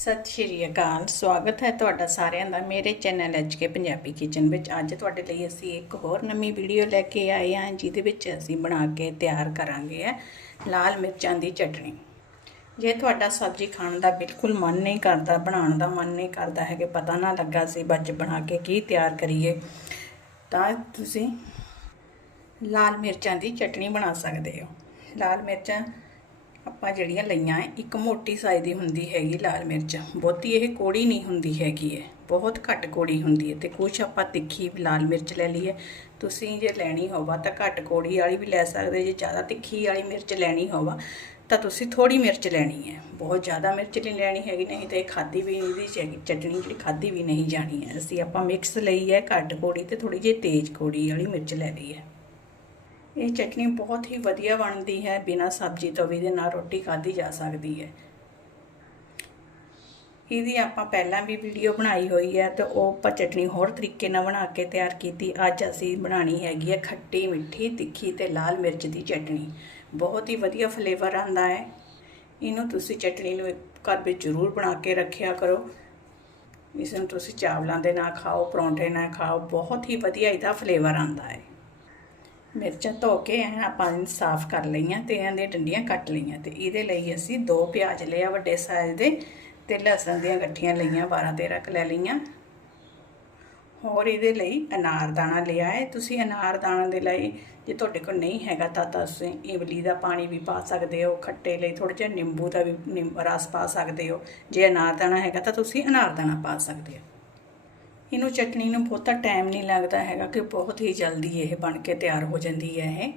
ਸਤਿ ਸ਼੍ਰੀ ਅਕਾਲ, ਸਵਾਗਤ ਹੈ ਤੁਹਾਡਾ ਸਾਰਿਆਂ ਦਾ ਮੇਰੇ channel H K Punjabi kitchen ਵਿੱਚ। ਅੱਜ ਤੁਹਾਡੇ ਲਈ ਅਸੀਂ ਇੱਕ ਹੋਰ ਨਵੀਂ ਵੀਡੀਓ ਲੈ ਕੇ ਆਏ ਹਾਂ, ਜਿਹਦੇ ਵਿੱਚ ਅਸੀਂ ਬਣਾ ਕੇ ਤਿਆਰ ਕਰਾਂਗੇ ਹੈ ਲਾਲ ਮਿਰਚਾਂ ਦੀ ਚਟਣੀ ਜੇ ਤੁਹਾਡਾ ਸਬਜ਼ੀ ਖਾਣ ਦਾ ਬਿਲਕੁਲ ਮਨ ਨਹੀਂ ਕਰਦਾ, ਬਣਾਉਣ ਦਾ ਮਨ ਨਹੀਂ ਕਰਦਾ ਹੈ ਕਿ ਪਤਾ ਨਾ ਲੱਗਾ ਸੀ ਬੱਜ ਬਣਾ ਕੇ ਕੀ ਤਿਆਰ ਕਰੀਏ, ਤਾਂ ਤੁਸੀਂ ਲਾਲ ਮਿਰਚਾਂ ਦੀ ਚਟਣੀ ਬਣਾ ਸਕਦੇ ਹੋ। ਲਾਲ ਮਿਰਚਾਂ ਆਪਾਂ ਜਿਹੜੀਆਂ ਲਈਆਂ ਹੈ, ਇੱਕ ਮੋਟੀ ਸਾਈਜ਼ ਦੀ ਹੁੰਦੀ ਹੈਗੀ ਲਾਲ ਮਿਰਚ। ਬਹੁਤੀ ਇਹ ਕੋੜੀ ਨਹੀਂ ਹੁੰਦੀ ਹੈਗੀ ਹੈ ਬਹੁਤ ਘੱਟ ਕੋੜੀ ਹੁੰਦੀ ਹੈ ਤੇ ਕੁਛ ਆਪਾਂ ਤਿੱਖੀ ਲਾਲ ਮਿਰਚ ਲੈ ਲਈ ਹੈ ਤੁਸੀਂ ਜੇ ਲੈਣੀ ਹੋਵਾ ਤਾਂ ਘੱਟ ਕੋੜੀ ਵਾਲੀ ਵੀ ਲੈ ਸਕਦੇ ਜੇ ਜ਼ਿਆਦਾ ਤਿੱਖੀ ਵਾਲੀ ਮਿਰਚ ਲੈਣੀ ਹੋਵਾ ਤਾਂ ਤੁਸੀਂ ਥੋੜੀ ਮਿਰਚ ਲੈਣੀ ਹੈ। ਬਹੁਤ ਜ਼ਿਆਦਾ ਮਿਰਚ ਨਹੀਂ ਲੈਣੀ ਹੈਗੀ ਨਹੀਂ ਤਾਂ ਇਹ ਖਾਦੀ ਵੀ ਇਹਦੀ ਚ- ਚਟਣੀ ਜਿਹੜੀ ਖਾਦੀ ਵੀ ਨਹੀਂ ਜਾਣੀ ਹੈ। ਅਸੀਂ ਆਪਾਂ ਮਿਕਸ ਲਈ ਹੈ ਘੱਟ ਕੋੜੀ ਤੇ ਥੋੜੀ ਜਿਹੀ ਤੇਜ਼ ਕੋੜੀ ਵਾਲੀ ਮਿਰਚ ਲੈ ਲਈ ਹੈ। ਇਹ ਚਟਨੀ ਬਹੁਤ ਹੀ ਵਧੀਆ ਬਣਦੀ ਹੈ, ਬਿਨਾਂ ਸਬਜ਼ੀ ਤੋਂ ਵੀ, ਇਹਦੇ ਨਾਲ ਰੋਟੀ ਖਾਧੀ ਜਾ ਸਕਦੀ ਹੈ। ਇਹਦੀ ਆਪਾਂ ਪਹਿਲਾਂ ਵੀ ਵੀਡੀਓ ਬਣਾਈ ਹੋਈ ਹੈ ਤੇ ਉਹ ਆਪਾਂ ਚਟਨੀ ਹੋਰ ਤਰੀਕੇ ਨਾਲ ਬਣਾ ਕੇ ਤਿਆਰ ਕੀਤੀ। ਅੱਜ ਅਸੀਂ ਬਣਾਣੀ ਹੈਗੀ ਹੈ ਖੱਟੀ ਮਿੱਠੀ, ਤਿੱਖੀ ਤੇ ਲਾਲ ਮਿਰਚ ਦੀ ਚਟਨੀ। ਬਹੁਤ ਹੀ ਵਧੀਆ ਫਲੇਵਰ ਆਂਦਾ ਹੈ। ਇਹਨੂੰ ਤੁਸੀਂ ਚਟਨੀ ਨੂੰ ਘਰ ਵਿੱਚ ਜ਼ਰੂਰ ਬਣਾ ਕੇ ਰੱਖਿਆ ਕਰੋ। ਇਸ ਨੂੰ ਤੁਸੀਂ ਚਾਵਲਾਂ ਦੇ ਨਾਲ ਖਾਓ, ਪਰੌਂਠੇ ਨਾਲ ਖਾਓ, ਬਹੁਤ ਹੀ ਵਧੀਆ ਇਹਦਾ ਫਲੇਵਰ ਆਂਦਾ ਹੈ। ਮਿਰਚਾਂ ਧੋ ਕੇ ਐਨ ਆਪਾਂ ਇਹਨੂੰ ਸਾਫ਼ ਕਰ ਲਈਆਂ ਤੇ ਇਹਨਾਂ ਦੀਆਂ ਡੰਡੀਆਂ ਕੱਟ ਲਈਆਂ ਤੇ ਇਹਦੇ ਲਈ ਅਸੀਂ ਦੋ ਪਿਆਜ਼ ਲਿਆ ਵੱਡੇ ਸਾਈਜ਼ ਦੇ ਤੇ ਲਸਣ ਦੀਆਂ ਗੱਠੀਆਂ ਲਈਆਂ 12 13 ਕੁ ਲੈ ਲਈਆਂ। ਹੋਰ ਇਹਦੇ ਲਈ ਅਨਾਰ ਦਾਣਾ ਲਿਆ ਹੈ। ਤੁਸੀਂ ਅਨਾਰ ਦਾਣਾ ਦੇ ਲਈ ਜੇ ਤੁਹਾਡੇ ਕੋਲ ਨਹੀਂ ਹੈਗਾ ਤਾਂ ਤੁਸੀਂ ਇਮਲੀ ਦਾ ਪਾਣੀ ਵੀ ਪਾ ਸਕਦੇ ਹੋ, ਖੱਟੇ ਲਈ ਥੋੜਾ ਜਿਹਾ ਨਿੰਬੂ ਦਾ ਵੀ ਨਿੰਮ- ਰਸ ਪਾ ਸਕਦੇ ਹੋ। ਜੇ ਅਨਾਰ ਦਾਣਾ ਹੈਗਾ ਤਾਂ ਤੁਸੀਂ ਅਨਾਰ ਦਾਣਾ ਪਾ ਸਕਦੇ ਹੋ। ਇਹਨੂੰ ਚਟਨੀ ਨੂੰ ਬਹੁਤਾ ਟਾਈਮ ਨਹੀਂ ਲੱਗਦਾ ਹੈਗਾ ਕਿ ਬਹੁਤ ਹੀ ਜਲਦੀ ਇਹ ਬਣ ਕੇ ਤਿਆਰ ਹੋ ਜਾਂਦੀ ਹੈ ਇਹ।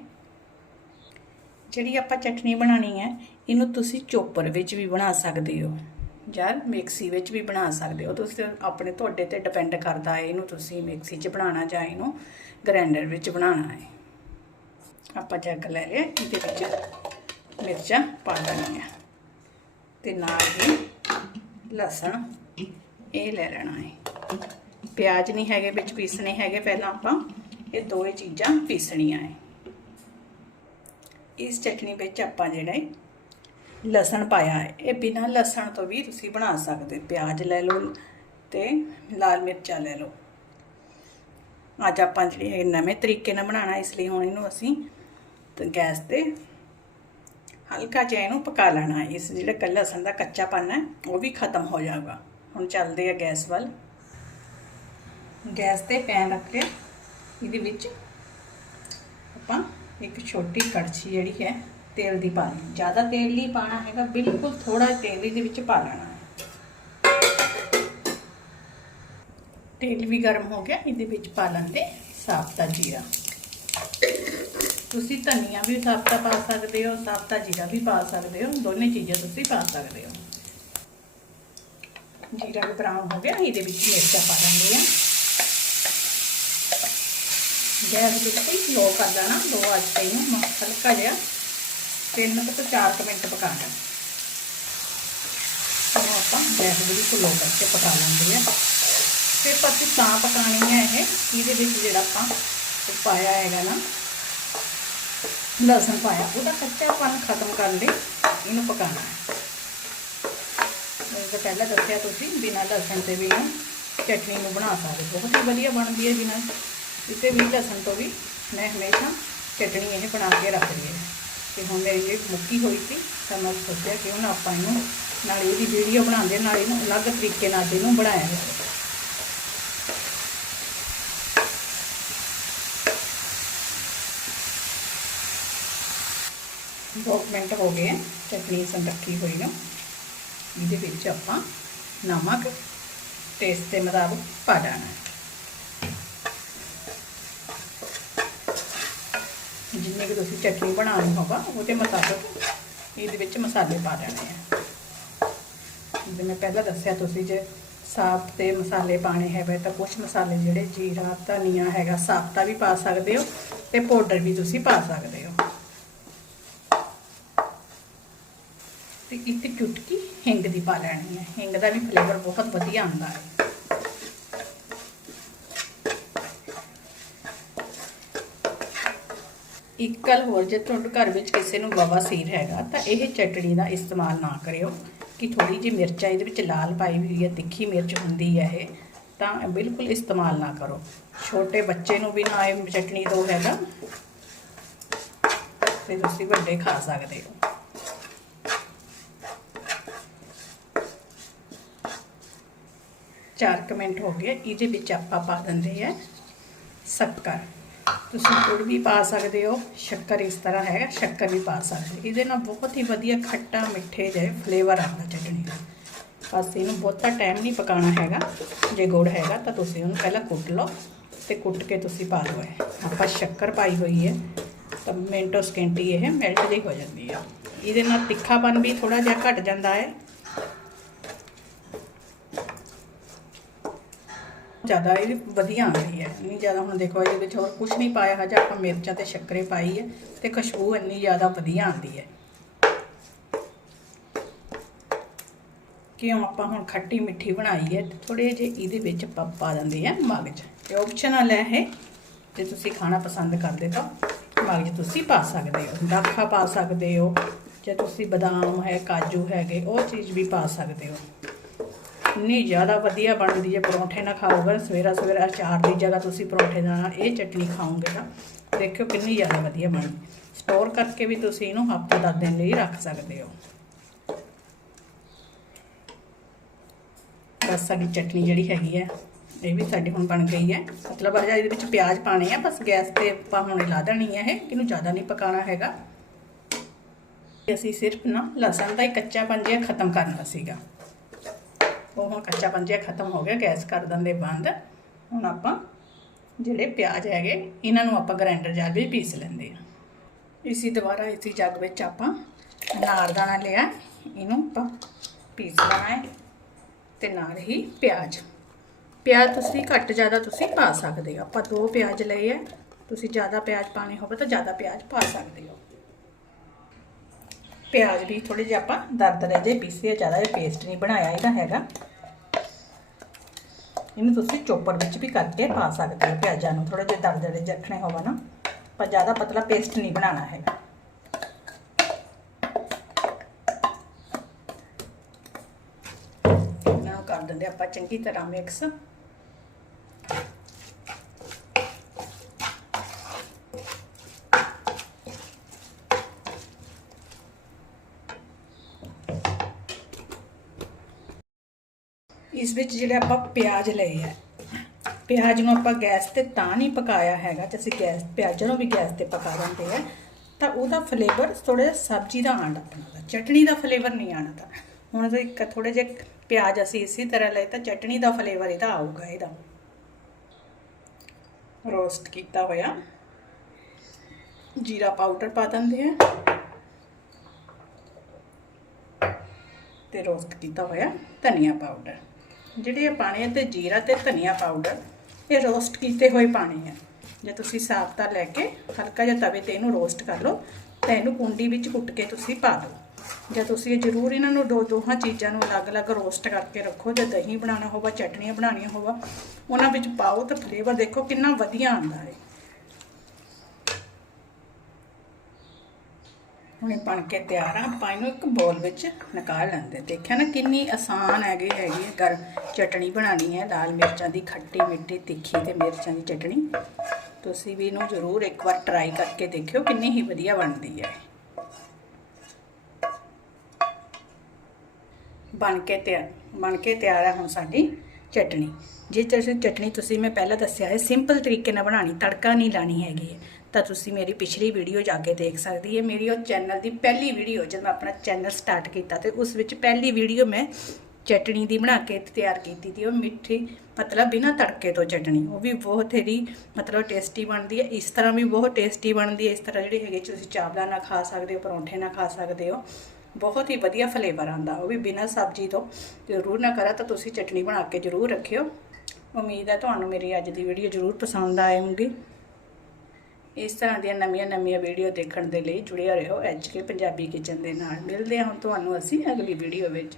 ਜਿਹੜੀ ਆਪਾਂ ਚਟਨੀ ਬਣਾਣੀ ਹੈ, ਇਹਨੂੰ ਤੁਸੀਂ ਚੋਪਰ ਵਿੱਚ ਵੀ ਬਣਾ ਸਕਦੇ ਹੋ ਜਾਂ ਮਿਕਸੀ ਵਿੱਚ ਵੀ ਬਣਾ ਸਕਦੇ ਹੋ। ਤੁਸੀਂ ਆਪਣੇ ਤੁਹਾਡੇ ਤੇ ਡਿਪੈਂਡ ਕਰਦਾ ਹੈ ਇਹਨੂੰ ਤੁਸੀਂ ਮਿਕਸੀ 'ਚ ਬਣਾਉਣਾ ਜਾਂ ਇਹਨੂੰ ਗ੍ਰਾਈਂਡਰ ਵਿੱਚ ਬਣਾਉਣਾ ਹੈ। ਆਪਾਂ ਜੱਗ ਲੈ ਲਿਆ ਇਹਦੇ ਵਿੱਚ ਮਿਰਚਾਂ ਪਾ ਲੈਣੀਆਂ ਤੇ ਨਾਲ ਹੀ ਲਸਣ ਇਹ ਲੈ ਲੈਣਾ ਹੈ। ਪਿਆਜ਼ ਨਹੀਂ ਹੈਗੇ, ਵਿੱਚ ਪੀਸਣੇ ਹੈਗੇ, ਪਹਿਲਾਂ ਆਪਾਂ ਇਹ ਦੋਏ ਚੀਜ਼ਾਂ ਪੀਸਣੀਆਂ ਹੈ ਇਸ ਚਟਨੀ ਵਿੱਚ ਆਪਾਂ ਜਿਹੜਾ ਹੈ ਲਸਣ ਪਾਇਆ ਹੈ ਇਹ ਬਿਨਾਂ ਲਸਣ ਤੋਂ ਵੀ ਤੁਸੀਂ ਬਣਾ ਸਕਦੇ, ਪਿਆਜ਼ ਲੈ ਲਓ ਤੇ ਲਾਲ ਮਿਰਚਾਂ ਲੈ ਲਓ। ਅੱਜ ਆਪਾਂ ਜਿਹੜੇ ਨਵੇਂ ਤਰੀਕੇ ਨਾਲ ਬਣਾਉਣਾ, ਇਸ ਲਈ ਹੁਣ ਇਹਨੂੰ ਅਸੀਂ ਗੈਸ ਤੇ ਹਲਕਾ ਜਿਹਾ ਇਹਨੂੰ ਪਕਾ ਲੈਣਾ ਇਸ ਜਿਹੜਾ ਕੱਲਾ ਲਸਣ ਦਾ ਕੱਚਾਪਨ ਹੈ ਉਹ ਵੀ ਖਤਮ ਹੋ ਜਾਊਗਾ। ਹੁਣ ਚੱਲਦੇ ਆ ਗੈਸ ਵੱਲ। ਗੈਸ ਤੇ ਪੈਨ ਰੱਖ ਲਿਆ ਇਹਦੇ ਵਿੱਚ ਆਪਾਂ ਇੱਕ ਛੋਟੀ ਕੜਛੀ ਜਿਹੜੀ ਹੈ ਤੇਲ ਦੀ ਪਾ ਜ਼ਿਆਦਾ ਤੇਲ ਨਹੀਂ ਪਾਣਾ ਹੈਗਾ, ਬਿਲਕੁਲ ਥੋੜਾ ਤੇਲ ਇਹਦੇ ਵਿੱਚ ਪਾ ਲੈਣਾ ਤੇਲ ਵੀ ਗਰਮ ਹੋ ਗਿਆ, ਇਹਦੇ ਵਿੱਚ ਪਾ ਲੈਂਦੇ ਸਾਫਤਾ ਜੀਰਾ। ਤੁਸੀਂ ਧਨੀਆ ਵੀ ਸਾਬਤਾ ਪਾ ਸਕਦੇ ਹੋ ਸਾਫ਼ਤਾ ਜੀਰਾ ਵੀ ਪਾ ਸਕਦੇ ਹੋ, ਦੋਨੇ ਚੀਜ਼ਾਂ ਤੁਸੀਂ ਪਾ ਸਕਦੇ ਹੋ। ਜੀਰਾ ਵੀ ਬਰਾਊਨ ਹੋ ਗਿਆ, ਇਹਦੇ ਵਿੱਚ ਮਿਰਚਾਂ ਪਾ ਲੈਂਦੇ ਆ ਗੈਸ ਬਿਲਕੁਲ ਸਲੋ ਕਰ ਦੇਣਾ ਲੋ ਅੱਜ ਤੇ ਨੂੰ ਹਲਕਾ ਜਿਹਾ ਤਿੰਨ ਤੋਂ ਚਾਰ ਕੁ ਮਿੰਟ ਪਕਾਣਾ ਹੁਣ ਆਪਾਂ ਗੈਸ ਬਿਲਕੁਲ ਲੋ ਕਰਕੇ ਪਕਾ ਲੈਂਦੇ ਆ ਫਿਰ ਪੱਤੀ ਤਾਂ ਪਕਾਣੀ ਹੈ ਇਹ, ਇਹਦੇ ਵਿੱਚ ਜਿਹੜਾ ਆਪਾਂ ਪਾਇਆ ਹੈਗਾ ਨਾ, ਲਸਣ ਪਾਇਆ, ਉਹਦਾ ਕੱਚਾਪਨ ਖਤਮ ਕਰਨ ਲਈ ਇਹਨੂੰ ਪਕਾਣਾ ਹੈ। ਮੈਂ ਤਾਂ ਪਹਿਲਾਂ ਦੱਸਿਆ ਤੁਸੀਂ, ਬਿਨਾਂ ਲਸਣ ਤੇ ਵੀ ਇਹਨੂੰ ਚਟਨੀ ਨੂੰ ਬਣਾ ਸਕਦੇ ਬਹੁਤ ਹੀ ਵਧੀਆ ਬਣਦੀ ਹੈ ਬਿਨਾਂ ਇਤੇ ਵੀ ਲਸਣ ਤੋਂ ਵੀ ਮੈਂ ਹਮੇਸ਼ਾ ਚਟਣੀ ਇਹ ਬਣਾ ਕੇ ਰੱਖਦੀ ਹਾਂ। ਤੇ ਹੁਣ ਮੇਰੀ ਇਹ ਮੁੱਕੀ ਹੋਈ ਸੀ, ਤਾਂ ਮੈਂ ਸੋਚਿਆ ਕਿ ਹੁਣ ਆਪਾਂ ਇਹਨੂੰ ਨਾਲ ਇਹਦੀ ਵੀਡੀਓ ਬਣਾਉਂਦੇ ਨਾਲ ਇਹਨੂੰ ਅਲੱਗ ਤਰੀਕੇ ਨਾਲ ਇਹਨੂੰ ਬਣਾਇਆ ਜਾਵੇ। ਦੋ ਕੁ ਮਿੰਟ ਹੋ ਗਏ ਚਟਨੀ ਸੰ ਹੋਈ ਨੂੰ। ਇਹਦੇ ਵਿੱਚ ਆਪਾਂ ਨਮਕ ਟੇਸਟ ਦੇ ਮੁਤਾਬਕ ਪਾ ਦੇਣਾ। ਜਿੰਨੇ ਕਿ ਤੁਸੀਂ ਚਟਨੀ ਬਣਾਉਣੀ ਹੋਗਾ ਉਹਦੇ ਮੁਤਾਬਕ ਇਹਦੇ ਵਿੱਚ ਮਸਾਲੇ ਪਾ ਦੇਣੇ ਆ। ਜਿਵੇਂ ਮੈਂ ਪਹਿਲਾਂ ਦੱਸਿਆ, ਤੁਸੀਂ ਜੇ ਸਾਫ਼ ਤੇ ਮਸਾਲੇ ਪਾਣੇ ਹੈਗੇ, ਤਾਂ ਕੁਝ ਮਸਾਲੇ ਜਿਹੜੇ ਜੀਰਾ, ਧਨੀਆ ਹੈਗਾ ਸਾਫਤਾ ਵੀ ਪਾ ਸਕਦੇ ਹੋ ਤੇ ਪਾਊਡਰ ਵੀ ਤੁਸੀਂ ਪਾ ਸਕਦੇ ਹੋ। ਤੇ ਇੱਕ ਚੁਟਕੀ ਹਿੰਗ ਦੀ ਪਾ ਲੈਣੀ ਹੈ। ਹਿੰਗ ਦਾ ਵੀ ਫਲੇਵਰ ਬਹੁਤ ਵਧੀਆ ਆਉਂਦਾ ਹੈ। ਇੱਕ ਗੱਲ ਹੋਰ, ਜੇ ਤੁਹਾਡੇ ਘਰ ਵਿੱਚ ਕਿਸੇ ਨੂੰ ਬਵਾਸੀਰ ਹੈਗਾ, ਤਾਂ ਇਹ ਚਟਣੀ ਦਾ ਇਸਤੇਮਾਲ ਨਾ ਕਰਿਓ ਕਿ ਥੋੜੀ ਜਿਹੀ ਮਿਰਚਾਂ ਇਹਦੇ ਵਿੱਚ ਲਾਲ ਪਾਈ ਹੋਈ ਹੈ, ਤਿੱਖੀ ਮਿਰਚ ਹੁੰਦੀ ਹੈ ਇਹ, ਤਾਂ ਬਿਲਕੁਲ ਇਸਤੇਮਾਲ ਨਾ ਕਰੋ। ਛੋਟੇ ਬੱਚੇ ਨੂੰ ਵੀ ਨਾ ਇਹ ਚਟਣੀ ਦੋ ਹੈਗਾ, ਤੇ ਤੁਸੀਂ ਵੱਡੇ ਖਾ ਸਕਦੇ ਹੋ। ਚਾਰ ਕੁ ਮਿੰਟ ਹੋ ਗਏ, ਇਹਦੇ ਵਿੱਚ ਆਪਾਂ ਪਾ ਦਿੰਦੇ ਆ ਸ਼ੱਕਰ। ਤੁਸੀਂ ਗੁੜ ਵੀ ਪਾ ਸਕਦੇ ਹੋ, ਸ਼ੱਕਰ ਇਸ ਤਰ੍ਹਾਂ ਹੈਗਾ, ਸ਼ੱਕਰ ਵੀ ਪਾ ਸਕਦੇ ਹੋ। ਇਹਦੇ ਨਾਲ ਬਹੁਤ ਹੀ ਵਧੀਆ ਖੱਟਾ ਮਿੱਠੇ ਜਿਹੇ ਫਲੇਵਰ ਆਉਂਦਾ ਚਟਣੀ ਦਾ। ਬਸ ਇਹਨੂੰ ਬਹੁਤਾ ਟਾਈਮ ਨਹੀਂ ਪਕਾਉਣਾ ਹੈਗਾ। ਜੇ ਗੁੜ ਹੈਗਾ ਤਾਂ ਤੁਸੀਂ ਉਹਨੂੰ ਪਹਿਲਾਂ ਕੁੱਟ ਲਓ ਤੇ ਕੁੱਟ ਕੇ ਤੁਸੀਂ ਪਾ ਲਓ ਇਹ। ਆਪਾਂ ਸ਼ੱਕਰ ਪਾਈ ਹੋਈ ਹੈ, ਤਾਂ ਮਿੰਟੋ ਸਕਿੰਟ ਹੀ ਇਹ ਮੈਲਟ ਜਿਹੀ ਹੋ ਜਾਂਦੀ ਆ। ਇਹਦੇ ਨਾਲ ਤਿੱਖਾਪਨ ਵੀ ਥੋੜਾ ਜਿਹਾ ਘਟ ਜਾਂਦਾ ਹੈ। ਜ਼ਿਆਦਾ ਇਹ ਵਧੀਆ ਆਉਂਦੀ ਹੈ। ਨਹੀਂ ਜ਼ਿਆਦਾ ਹੁਣ ਦੇਖੋ ਇਹਦੇ ਵਿੱਚ ਹੋਰ ਕੁਝ ਨਹੀਂ ਪਾਇਆ ਹਜਾ, ਆਪਾਂ ਮਿਰਚਾਂ ਤੇ ਸ਼ੱਕਰੇ ਪਾਈ ਹੈ ਤੇ ਖੁਸ਼ਬੂ ਇੰਨੀ ਜ਼ਿਆਦਾ ਵਧੀਆ ਆਉਂਦੀ ਹੈ। ਕਿਉਂ ਆਪਾਂ ਹੁਣ ਖੱਟੀ ਮਿੱਠੀ ਬਣਾਈ ਹੈ ਥੋੜੇ ਜਿਹੇ ਇਹਦੇ ਵਿੱਚ ਆਪਾਂ ਪਾ ਦਿੰਦੇ ਆ ਮਗਜ ਇਹ ਆਪਸ਼ਨਲ ਹੈ ਇਹ, ਜੇ ਤੁਸੀਂ ਖਾਣਾ ਪਸੰਦ ਕਰਦੇ ਤਾਂ ਮਗਜ ਤੁਸੀਂ ਪਾ ਸਕਦੇ ਹੋ ਦਾਖਾ ਪਾ ਸਕਦੇ ਹੋ, ਜੇ ਤੁਸੀਂ ਬਦਾਮ ਹੈ, ਕਾਜੂ ਹੈਗੇ, ਉਹ ਚੀਜ਼ ਵੀ ਪਾ ਸਕਦੇ ਹੋ। ਇੰਨੀ ਜ਼ਿਆਦਾ ਵਧੀਆ ਬਣਦੀ ਹੈ, ਪਰੌਂਠੇ ਨਾਲ ਖਾਓਗੇ ਸਵੇਰਾ ਸਵੇਰਾ ਅਚਾਰ ਦੀ ਜਗ੍ਹਾ ਤੁਸੀਂ ਪਰੌਂਠੇ ਨਾਲ ਇਹ ਚਟਨੀ ਖਾਓਗੇ ਨਾ ਦੇਖਿਓ ਕਿੰਨੀ ਜ਼ਿਆਦਾ ਵਧੀਆ ਬਣਦੀ ਸਟੋਰ ਕਰਕੇ ਵੀ ਤੁਸੀਂ ਇਹਨੂੰ ਹਫ਼ਤੇ ਦਸ ਦਿਨ ਲਈ ਰੱਖ ਸਕਦੇ ਹੋ। ਬਸ ਸਾਡੀ ਚਟਨੀ ਜਿਹੜੀ ਹੈਗੀ ਹੈ, ਇਹ ਵੀ ਸਾਡੀ ਹੁਣ ਬਣ ਗਈ ਹੈ। ਮਤਲਬ ਅਜਾ ਇਹਦੇ ਵਿੱਚ ਪਿਆਜ਼ ਪਾਣੇ ਆ, ਬਸ ਗੈਸ ਤੇ ਆਪਾਂ ਹੁਣੇ ਲਾ ਦੇਣੀ ਹੈ ਇਹ, ਇਹਨੂੰ ਜ਼ਿਆਦਾ ਨਹੀਂ ਪਕਾਉਣਾ ਹੈਗਾ। ਅਸੀਂ ਸਿਰਫ ਨਾ ਲਸਣ ਦਾ ਹੀ ਕੱਚਾ ਪੰਜਿਆ ਖਤਮ ਕਰਨਾ ਸੀਗਾ। ਉਹ ਹੁਣ ਕੱਚਾ ਪੰਜਿਆ ਖਤਮ ਹੋ ਗਿਆ, ਗੈਸ ਕਰ ਦਿੰਦੇ ਬੰਦ। ਹੁਣ ਆਪਾਂ ਜਿਹੜੇ ਪਿਆਜ਼ ਹੈਗੇ, ਇਹਨਾਂ ਨੂੰ ਆਪਾਂ ਗ੍ਰਾਈਂਡਰ ਜਾਰ ਵਿੱਚ ਪੀਸ ਲੈਂਦੇ ਆ ਇਸੀ ਦੁਬਾਰਾ ਇਸੀ ਜੱਗ ਵਿੱਚ ਆਪਾਂ ਅਨਾਰਦਾਨਾ ਲਿਆ, ਇਹਨੂੰ ਆਪਾਂ ਪੀਸ ਲੈਣਾ ਹੈ ਤੇ ਨਾਲ ਹੀ ਪਿਆਜ਼। ਪਿਆਜ਼ ਤੁਸੀਂ ਘੱਟ ਜ਼ਿਆਦਾ ਤੁਸੀਂ ਪਾ ਸਕਦੇ ਹੋ। ਆਪਾਂ ਦੋ ਪਿਆਜ਼ ਲਏ ਆ ਤੁਸੀਂ ਜ਼ਿਆਦਾ ਪਿਆਜ਼ ਪਾਣੇ ਹੋਵੇ ਤਾਂ ਜ਼ਿਆਦਾ ਪਿਆਜ਼ ਪਾ ਸਕਦੇ ਹੋ। ਪਿਆਜ਼ ਵੀ ਥੋੜੇ ਜਿਹਾ ਆਪਾਂ ਦਰਦਰੇ ਜੇ ਪੀਸੇ ਜ਼ਿਆਦਾ ਇਹ ਪੇਸਟ ਨਹੀਂ ਬਣਾਇਆ ਇਹਦਾ ਹੈਗਾ। ਇਹਨੂੰ ਤੁਸੀਂ ਚੋਪਰ ਵਿੱਚ ਵੀ ਕਰਕੇ ਪਾ ਸਕਦੇ ਹੋ ਪਿਆਜ਼ਾਂ ਨੂੰ ਥੋੜੇ ਜਿਹਾ ਦਰਦਰੇ ਜਿਹੇ ਰੱਖਣੇ ਹੋਵੇ ਨਾ, ਪਰ ਜ਼ਿਆਦਾ ਪਤਲਾ ਪੇਸਟ ਨਹੀਂ ਬਣਾਉਣਾ ਹੈਗਾ। ਇਹਨਾਂ ਨੂੰ ਕਰ ਦਿੰਦੇ ਆਪਾਂ ਚੰਗੀ ਤਰ੍ਹਾਂ ਮਿਕਸ ਇਸ ਵਿੱਚ ਜਿਹੜੇ ਆਪਾਂ ਪਿਆਜ਼ ਲਏ ਆ, ਪਿਆਜ਼ ਨੂੰ ਆਪਾਂ ਗੈਸ ਤੇ ਤਾਂ ਨਹੀਂ ਪਕਾਇਆ ਹੈਗਾ, ਤੇ ਅਸੀਂ ਗੈਸ, ਪਿਆਜ਼ਾਂ ਨੂੰ ਵੀ ਗੈਸ ਤੇ ਪਕਾ ਦਿੰਦੇ ਆ, ਤਾਂ ਉਹਦਾ ਫਲੇਵਰ ਥੋੜਾ ਜਿਹਾ ਸਬਜ਼ੀ ਦਾ ਆਂਦਾ ਆਪਣਾ ਦਾ ਚਟਣੀ ਦਾ ਫਲੇਵਰ ਨਹੀਂ ਆਣਾ ਤਾਂ। ਹੁਣ ਜੇ ਇੱਕ ਥੋੜੇ ਜਿਹੇ ਪਿਆਜ਼ ਅਸੀਂ ਇਸੇ ਤਰ੍ਹਾਂ ਲਏ ਤਾਂ ਚਟਣੀ ਦਾ ਫਲੇਵਰ ਇਹਦਾ ਆਊਗਾ ਇਹਦਾ। ਰੋਸਟ ਕੀਤਾ ਹੋਇਆ। ਜੀਰਾ ਪਾਊਡਰ ਪਾ ਦਿੰਦੇ ਆ। ਤੇ ਰੋਸਟ ਕੀਤਾ ਹੋਇਆ ਧਨੀਆ ਪਾਊਡਰ ਜਿਹੜੇ ਇਹ ਪਾਣੇ ਆ ਤੇ ਜੀਰਾ ਤੇ ਧਨੀਆ ਪਾਊਡਰ ਇਹ ਰੋਸਟ ਕੀਤੇ ਹੋਏ ਪਾਣੇ ਆ ਜੇ ਤੁਸੀਂ ਸਾਬਤਾ ਲੈ ਕੇ ਹਲਕਾ ਜਿਹਾ ਤਵੇ ਤੇ ਇਹਨੂੰ ਰੋਸਟ ਕਰ ਲਓ, ਤਾਂ ਇਹਨੂੰ ਕੁੰਡੀ ਵਿੱਚ ਕੁੱਟ ਕੇ ਤੁਸੀਂ ਪਾ ਦਿਓ। ਜਾਂ ਤੁਸੀਂ ਇਹ ਜ਼ਰੂਰ ਇਹਨਾਂ ਨੂੰ ਦੋ ਦੋਹਾਂ ਚੀਜ਼ਾਂ ਨੂੰ ਅਲੱਗ-ਅਲੱਗ ਰੋਸਟ ਕਰਕੇ ਰੱਖੋ, ਜੇ ਦਹੀਂ ਬਣਾਉਣਾ ਹੋਵੇ ਚਟਨੀਆਂ ਬਣਾਉਣੀਆਂ ਹੋਵੇ ਉਹਨਾਂ ਵਿੱਚ ਪਾਓ ਤਾਂ ਫਲੇਵਰ ਦੇਖੋ ਕਿੰਨਾ ਵਧੀਆ ਆਉਂਦਾ ਹੈ। ਹੁਣ ਇਹ ਬਣ ਕੇ ਤਿਆਰ ਆ ਆਪਾਂ ਇਹਨੂੰ ਇੱਕ ਬੋਲ ਵਿੱਚ ਨਿਕਾਲ ਲੈਂਦੇ ਦੇਖਿਆ ਨਾ ਕਿੰਨੀ ਆਸਾਨ ਹੈਗੀ ਹੈਗੀ ਹੈ ਗਰ ਚਟਣੀ ਬਣਾਣੀ ਹੈ। ਲਾਲ ਮਿਰਚਾਂ ਦੀ ਖੱਟੀ ਮਿੱਠੀ, ਤਿੱਖੀ ਤੇ ਮਿਰਚਾਂ ਦੀ ਚਟਣੀ। ਤੁਸੀਂ ਵੀ ਇਹਨੂੰ ਜ਼ਰੂਰ ਇੱਕ ਵਾਰ ਟਰਾਈ ਕਰਕੇ ਦੇਖਿਓ ਕਿੰਨੀ ਹੀ ਵਧੀਆ ਬਣਦੀ ਹੈ। ਬਣ ਕੇ ਤਿਆਰ ਬਣ ਕੇ ਤਿਆਰ ਹੈ ਹੁਣ ਸਾਡੀ ਚਟਣੀ। ਜੇ ਤੁਸੀਂ, ਚਟਣੀ ਤੁਸੀਂ ਮੈਂ ਪਹਿਲਾਂ ਦੱਸਿਆ ਹੈ ਸਿੰਪਲ ਤਰੀਕੇ ਨਾਲ ਬਣਾਣੀ ਤੜਕਾ ਨਹੀਂ ਲਾਣੀ ਹੈਗੀ। ਹੈ ਤਾਂ ਤੁਸੀਂ ਮੇਰੀ ਪਿਛਲੀ ਵੀਡੀਓ ਜਾ ਕੇ ਦੇਖ ਸਕਦੀ ਹੈ। ਮੇਰੀ ਉਹ ਚੈਨਲ ਦੀ ਪਹਿਲੀ ਵੀਡੀਓ ਜਦੋਂ ਮੈਂ ਆਪਣਾ ਚੈਨਲ ਸਟਾਰਟ ਕੀਤਾ ਤੇ ਉਸ ਵਿੱਚ ਪਹਿਲੀ ਵੀਡੀਓ ਮੈਂ ਚਟਣੀ ਦੀ ਬਣਾ ਕੇ ਤਿਆਰ ਕੀਤੀ ਤੀ ਉਹ ਮਿੱਠੀ, ਮਤਲਬ ਬਿਨਾ ਤੜਕੇ ਤੋਂ ਚਟਣੀ। ਉਹ ਵੀ ਬਹੁਤ ਹੀ ਮਤਲਬ ਟੇਸਟੀ ਬਣਦੀ ਹੈ। ਇਸ ਤਰ੍ਹਾਂ ਵੀ ਬਹੁਤ ਟੇਸਟੀ ਬਣਦੀ ਹੈ। ਇਸ ਤਰ੍ਹਾਂ ਜਿਹੜੇ ਹੈਗੇ ਤੁਸੀਂ ਚਾਵਲਾਂ ਨਾਲ ਖਾ ਸਕਦੇ ਹੋ, ਪਰੌਂਠੇ ਨਾਲ ਖਾ ਸਕਦੇ ਹੋ। ਬਹੁਤ ਹੀ ਵਧੀਆ ਫਲੇਵਰ ਆਂਦਾ ਉਹ ਵੀ ਬਿਨਾ ਸਬਜ਼ੀ ਤੋਂ। ਜ਼ਰੂਰ ਨਾ ਕਰਾ ਤਾਂ ਤੁਸੀਂ ਚਟਣੀ ਬਣਾ ਕੇ ਜ਼ਰੂਰ ਰੱਖਿਓ। ਉਮੀਦ ਹੈ ਤੁਹਾਨੂੰ ਮੇਰੀ ਅੱਜ ਦੀ ਵੀਡੀਓ ਜ਼ਰੂਰ ਪਸੰਦ ਆਏਗੀ। ਇਸ ਤਰ੍ਹਾਂ ਦੀਆਂ ਨਵੀਆਂ ਨਵੀਆਂ ਵੀਡੀਓ ਦੇਖਣ ਦੇ ਲਈ ਜੁੜਿਆ ਰਹੋ ਐਚ ਕੇ ਪੰਜਾਬੀ ਕਿਚਨ ਦੇ ਨਾਲ। ਮਿਲਦੇ ਹਾਂ ਹੁਣ ਤੁਹਾਨੂੰ ਅਸੀਂ ਅਗਲੀ ਵੀਡੀਓ ਵਿੱਚ।